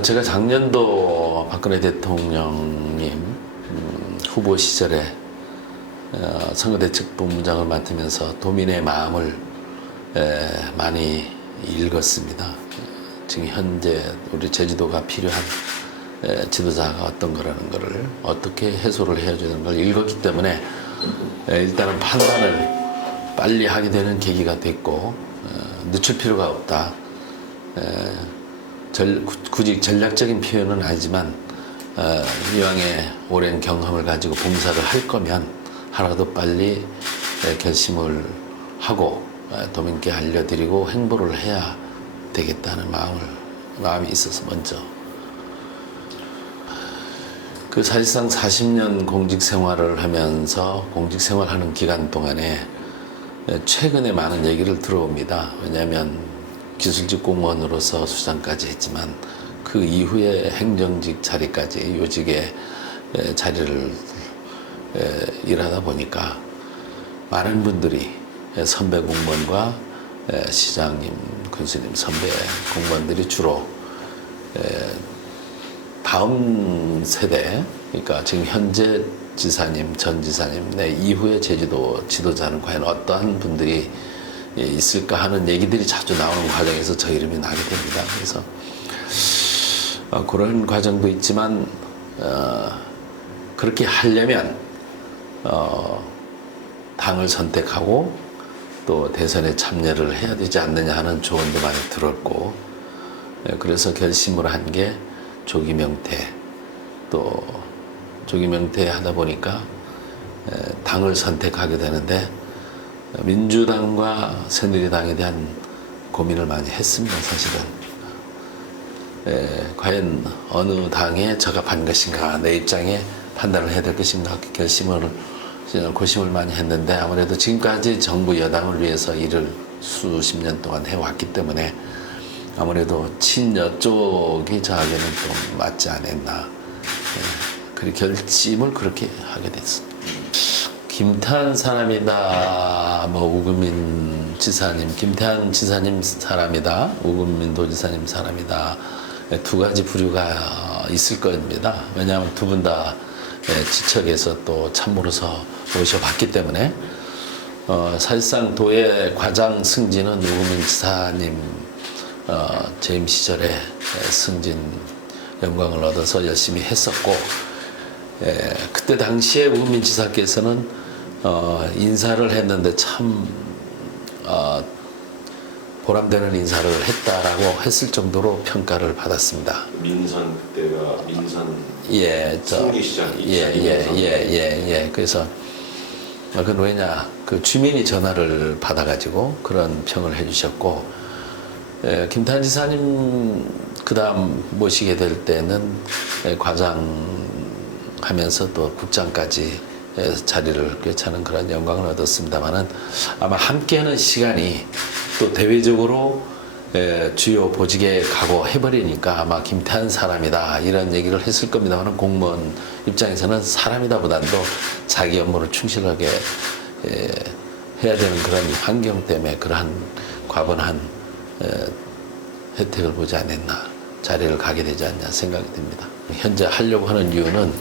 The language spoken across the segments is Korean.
제가 작년도 박근혜 대통령님 후보 시절에 선거대책본부장을 맡으면서 도민의 마음을 많이 읽었습니다. 지금 현재 우리 제주도가 필요한 지도자가 어떤 거라는 거를 어떻게 해소를 해야 되는 걸 읽었기 때문에 일단은 판단을 빨리 하게 되는 계기가 됐고 늦출 필요가 없다. 굳이 전략적인 표현은 아니지만 이왕의 오랜 경험을 가지고 봉사를 할 거면 하루라도 빨리 결심을 하고 도민께 알려드리고 행보를 해야 되겠다는 마음이 있어서 먼저 사실상 40년 공직 생활을 하면서 공직 생활하는 기간 동안에 최근에 많은 얘기를 들어옵니다. 왜냐하면 기술직 공무원으로서 수장까지 했지만 그 이후에 행정직 자리까지 요직의 자리를 일하다 보니까 많은 분들이 선배 공무원과 시장님, 군수님, 선배 공무원들이 주로 다음 세대, 그러니까 지금 현재 지사님, 전 지사님, 내 이후의 제주도 지도자는 과연 어떠한 분들이 있을까 하는 얘기들이 자주 나오는 과정에서 저 이름이 나게 됩니다. 그래서 그런 과정도 있지만 그렇게 하려면 당을 선택하고 또 대선에 참여를 해야 되지 않느냐 하는 조언도 많이 들었고 그래서 결심을 한 게 조기 명퇴, 또 조기 명퇴 하다 보니까 당을 선택하게 되는데 민주당과 새누리당에 대한 고민을 많이 했습니다. 사실은 과연 어느 당에 적합한 것인가, 내 입장에 판단을 해야 될 것인가 고심을 많이 했는데 아무래도 지금까지 정부 여당을 위해서 일을 수십 년 동안 해왔기 때문에 아무래도 친여 쪽이 저에게는 좀 맞지 않았나. 그 결심을 그렇게 하게 됐습니다. 김태한 사람이다, 우금민 지사님, 김태한 지사님 사람이다, 우금민 도지사님 사람이다. 두 가지 부류가 있을 겁니다. 왜냐하면 두 분 다 지척에서 또 참모로서 모셔봤기 때문에 사실상 도의 과장 승진은 우금민 지사님 재임 시절에 승진 영광을 얻어서 열심히 했었고 그때 당시에 우금민 지사께서는 인사를 했는데 참 보람되는 인사를 했다라고 했을 정도로 평가를 받았습니다. 민선 그때가 민선 승기시장 그래서 그건 왜냐 그 주민이 전화를 받아가지고 그런 평을 해주셨고 김태한 지사님 그 다음 모시게 될 때는 과장하면서 또 국장까지 자리를 꿰차는 그런 영광을 얻었습니다만은 아마 함께하는 시간이 또 대외적으로 주요 보직에 가고 해버리니까 아마 김태한 사람이다 이런 얘기를 했을 겁니다만 공무원 입장에서는 사람이다 보다도 자기 업무를 충실하게 해야 되는 그런 환경 때문에 그러한 과분한 혜택을 보지 않았나, 자리를 가게 되지 않냐 생각이 듭니다. 현재 하려고 하는 이유는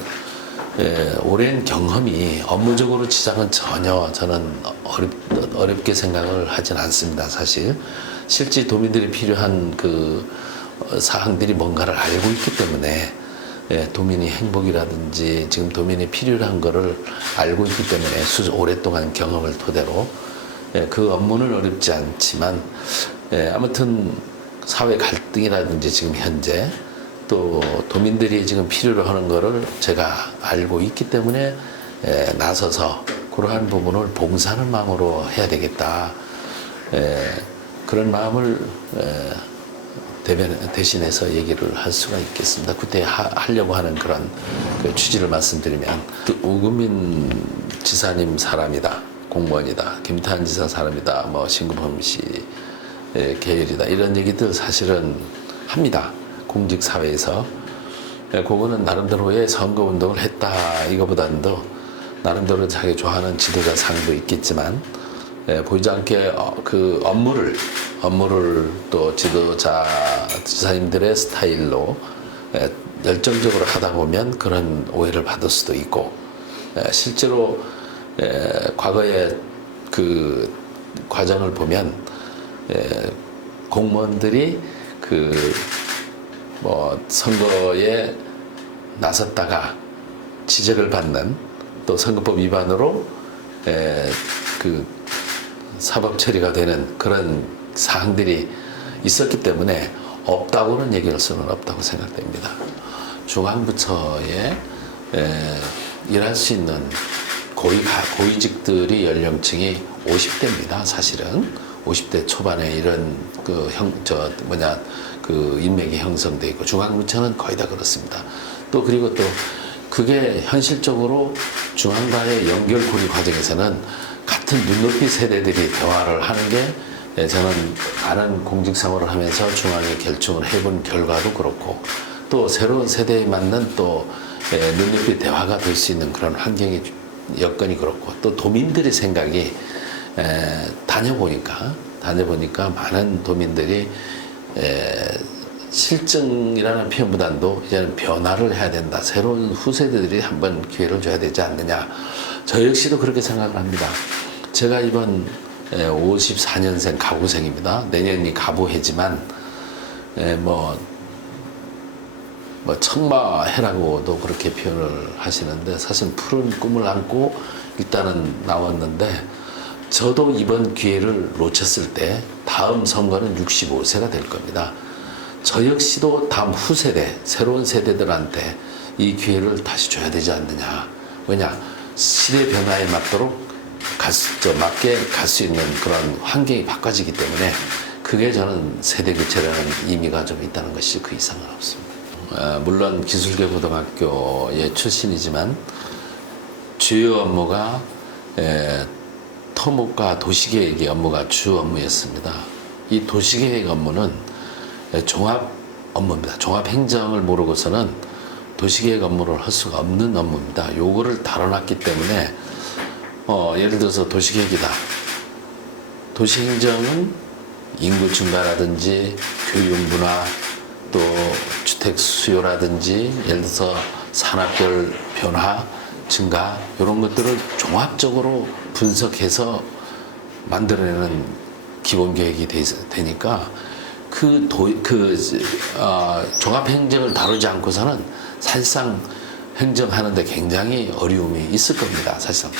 오랜 경험이 업무적으로 지장은 전혀 저는 어렵게 생각을 하진 않습니다. 사실 실제 도민들이 필요한 그 사항들이 뭔가를 알고 있기 때문에 도민이 행복이라든지 지금 도민이 필요한 거를 알고 있기 때문에 오랫동안 경험을 토대로 그 업무는 어렵지 않지만 아무튼 사회 갈등이라든지 지금 현재 또 도민들이 지금 필요로 하는 거를 제가 알고 있기 때문에 나서서 그러한 부분을 봉사하는 마음으로 해야 되겠다. 그런 마음을 대신해서 얘기를 할 수가 있겠습니다. 그때 하려고 하는 그런 그 취지를 말씀드리면 우금민 지사님 사람이다, 공무원이다, 김태한 지사 사람이다, 신금범 씨 계열이다 이런 얘기들 사실은 합니다. 공직 사회에서 그거는 나름대로의 선거 운동을 했다 이거보다도 나름대로 자기 좋아하는 지도자 상도 있겠지만 보이지 않게 그 업무를 또 지도자님들의 스타일로 열정적으로 하다 보면 그런 오해를 받을 수도 있고, 실제로 과거의 그 과정을 보면 공무원들이 그 뭐 선거에 나섰다가 지적을 받는, 또 선거법 위반으로 그 사법 처리가 되는 그런 사항들이 있었기 때문에 없다고는 얘기할 수는 없다고 생각됩니다. 중앙부처에 일할 수 있는 고위직들이 연령층이 50대입니다. 사실은 50대 초반에 이런 그 인맥이 형성돼 있고, 중앙부처는 거의 다 그렇습니다. 또 그리고 또 그게 현실적으로 중앙과의 연결고리 과정에서는 같은 눈높이 세대들이 대화를 하는 게, 저는 많은 공직 생활을 하면서 중앙에 결정을 해본 결과도 그렇고, 또 새로운 세대에 맞는 또 눈높이 대화가 될 수 있는 그런 환경이 여건이 그렇고, 또 도민들의 생각이 다녀보니까 많은 도민들이 실증이라는 표현보다도 이제는 변화를 해야 된다. 새로운 후세대들이 한번 기회를 줘야 되지 않느냐. 저 역시도 그렇게 생각을 합니다. 제가 이번 54년생 가부생입니다. 내년이 가부해지만 뭐 청마해라고도 그렇게 표현을 하시는데, 사실 푸른 꿈을 안고 일단은 나왔는데, 저도 이번 기회를 놓쳤을 때 다음 선거는 65세가 될 겁니다. 저 역시도 다음 후세대, 새로운 세대들한테 이 기회를 다시 줘야 되지 않느냐. 왜냐, 시대 변화에 맞도록 맞게 갈 수 있는 그런 환경이 바꿔지기 때문에, 그게 저는 세대 교체라는 의미가 좀 있다는 것이 그 이상은 없습니다. 물론 기술계고등학교의 출신이지만 주요 업무가 토목과 도시계획의 업무가 주 업무였습니다. 이 도시계획 업무는 종합 업무입니다. 종합행정을 모르고서는 도시계획 업무를 할 수가 없는 업무입니다. 요거를 다뤄놨기 때문에 예를 들어서 도시계획이다. 도시행정은 인구 증가라든지 교육문화, 또 주택 수요라든지, 예를 들어서 산업별 변화, 증가, 이런 것들을 종합적으로 분석해서 만들어내는 기본 계획이 되니까 종합행정을 다루지 않고서는 사실상 행정하는데 굉장히 어려움이 있을 겁니다. 사실상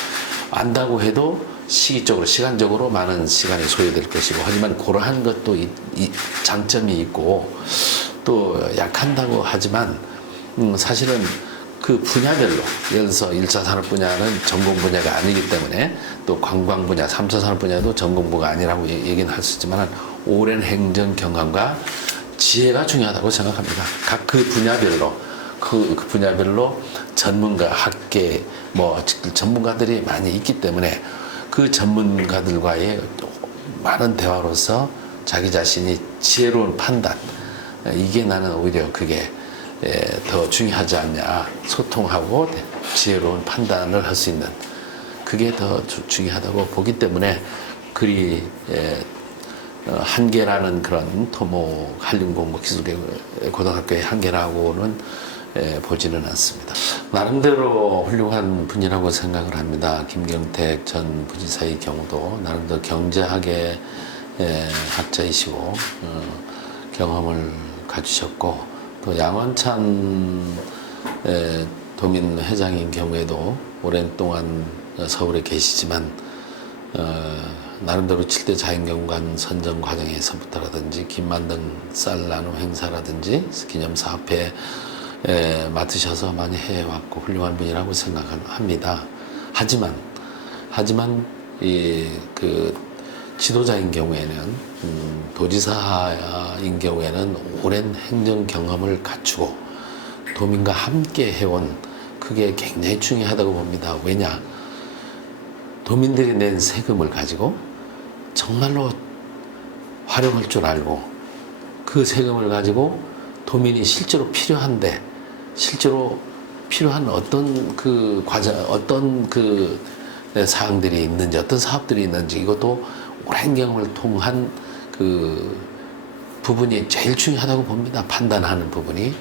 안다고 해도 시간적으로 많은 시간이 소요될 것이고, 하지만 그러한 것도 장점이 있고, 또 약한다고 하지만 사실은 그 분야별로, 예를 들어서 1차 산업 분야는 전공 분야가 아니기 때문에, 또 관광 분야, 3차 산업 분야도 전공부가 아니라고 얘기는 할 수 있지만, 오랜 행정 경험과 지혜가 중요하다고 생각합니다. 각 그 분야별로, 그 분야별로 전문가, 학계, 전문가들이 많이 있기 때문에, 그 전문가들과의 많은 대화로서 자기 자신이 지혜로운 판단, 이게 나는 오히려 그게 더 중요하지 않냐. 소통하고 지혜로운 판단을 할 수 있는, 그게 더 중요하다고 보기 때문에, 그리 한계라는 그런 토목 한림공고기술고등학교의 한계라고는 보지는 않습니다. 나름대로 훌륭한 분이라고 생각을 합니다. 김경택 전 부지사의 경우도 나름대로 경제학의 학자이시고 경험을 가지셨고, 또 양원찬 도민 회장인 경우에도 오랜 동안 서울에 계시지만 나름대로 7대 자연경관 선정 과정에서부터라든지 김만등 쌀 나눔 행사라든지 기념사업회 맡으셔서 많이 해왔고 훌륭한 분이라고 생각합니다. 하지만 그 지도자인 경우에는 도지사인 경우에는 오랜 행정 경험을 갖추고 도민과 함께 해온, 그게 굉장히 중요하다고 봅니다. 왜냐? 도민들이 낸 세금을 가지고 정말로 활용할 줄 알고, 그 세금을 가지고 도민이 실제로 필요한데, 실제로 필요한 어떤 그 어떤 그 사항들이 있는지, 어떤 사업들이 있는지, 이것도 오랜 경험을 통한 그 부분이 제일 중요하다고 봅니다. 판단하는 부분이.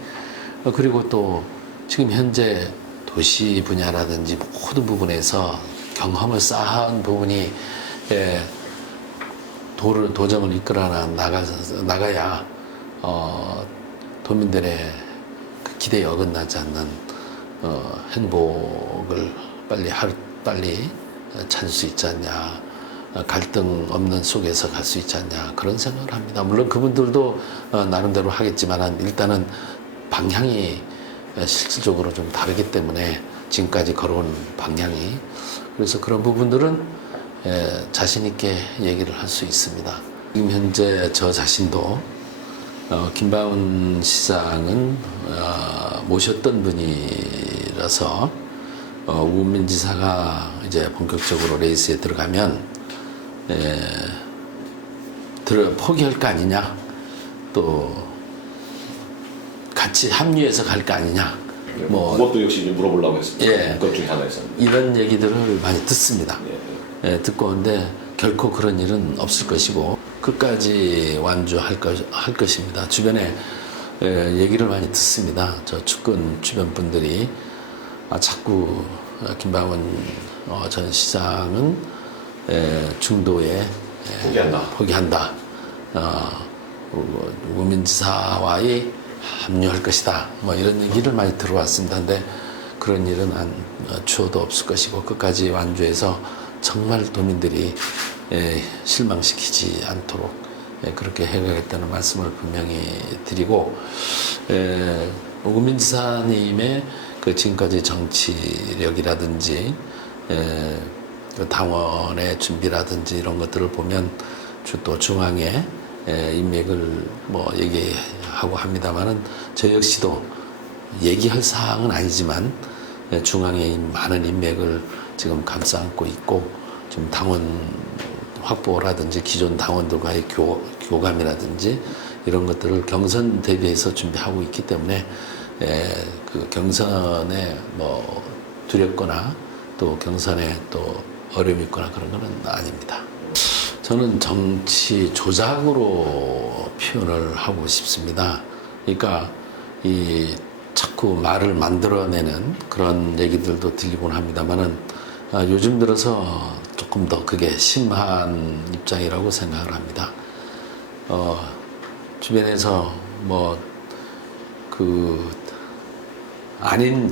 그리고 또 지금 현재 도시 분야라든지 모든 부분에서 경험을 쌓은 부분이 도정을 이끌어 나가야 도민들의 그 기대에 어긋나지 않는 행복을 빨리 찾을 수 있지 않냐, 갈등 없는 속에서 갈 수 있지 않냐, 그런 생각을 합니다. 물론 그분들도 나름대로 하겠지만 일단은 방향이 실질적으로 좀 다르기 때문에 지금까지 걸어온 방향이, 그래서 그런 부분들은 자신 있게 얘기를 할 수 있습니다. 지금 현재 저 자신도 김바운 시장은 모셨던 분이라서 우금민 지사가 이제 본격적으로 레이스에 들어가면 포기할 거 아니냐, 또 같이 합류해서 갈 거 아니냐, 뭐 그것도 역시 이제 물어보려고 했습니다. 예. 그것 중에 하나 있었는데. 이런 얘기들을 많이 듣습니다. 예. 듣고 오는데 결코 그런 일은 없을 것이고 끝까지 완주할 것입니다. 주변에 얘기를 많이 듣습니다. 저 측근 주변 분들이 자꾸 김바운 전 시장은 중도에 포기한다. 우금민 지사와의 합류할 것이다. 뭐 이런 얘기를 많이 들어왔습니다. 근데 그런 일은 추호도 없을 것이고 끝까지 완주해서 정말 도민들이 실망시키지 않도록 그렇게 해가겠다는 말씀을 분명히 드리고, 우금민 지사님의 그 지금까지 정치력이라든지 그 당원의 준비라든지 이런 것들을 보면 또 중앙에 인맥을 뭐 얘기하고 합니다만은 저 역시도 얘기할 사항은 아니지만 중앙에 많은 인맥을 지금 감싸 안고 있고, 좀 당원 확보라든지 기존 당원들과의 교감이라든지 이런 것들을 경선 대비해서 준비하고 있기 때문에 그 경선에 뭐 두렵거나 또 경선에 또 어려움이 있거나 그런 거는 아닙니다. 저는 정치 조작으로 표현을 하고 싶습니다. 그러니까 자꾸 말을 만들어내는 그런 얘기들도 들리곤 합니다만은 요즘 들어서 조금 더 그게 심한 입장이라고 생각을 합니다. 주변에서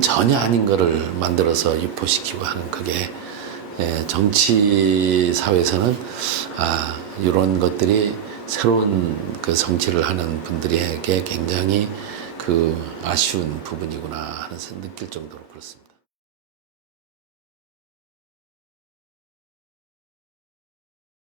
전혀 아닌 거를 만들어서 유포시키고 하는 그게 정치 사회에서는 이런 것들이 새로운 그 정치를 하는 분들에게 굉장히 그 아쉬운 부분이구나 하는 느낄 정도로 그렇습니다.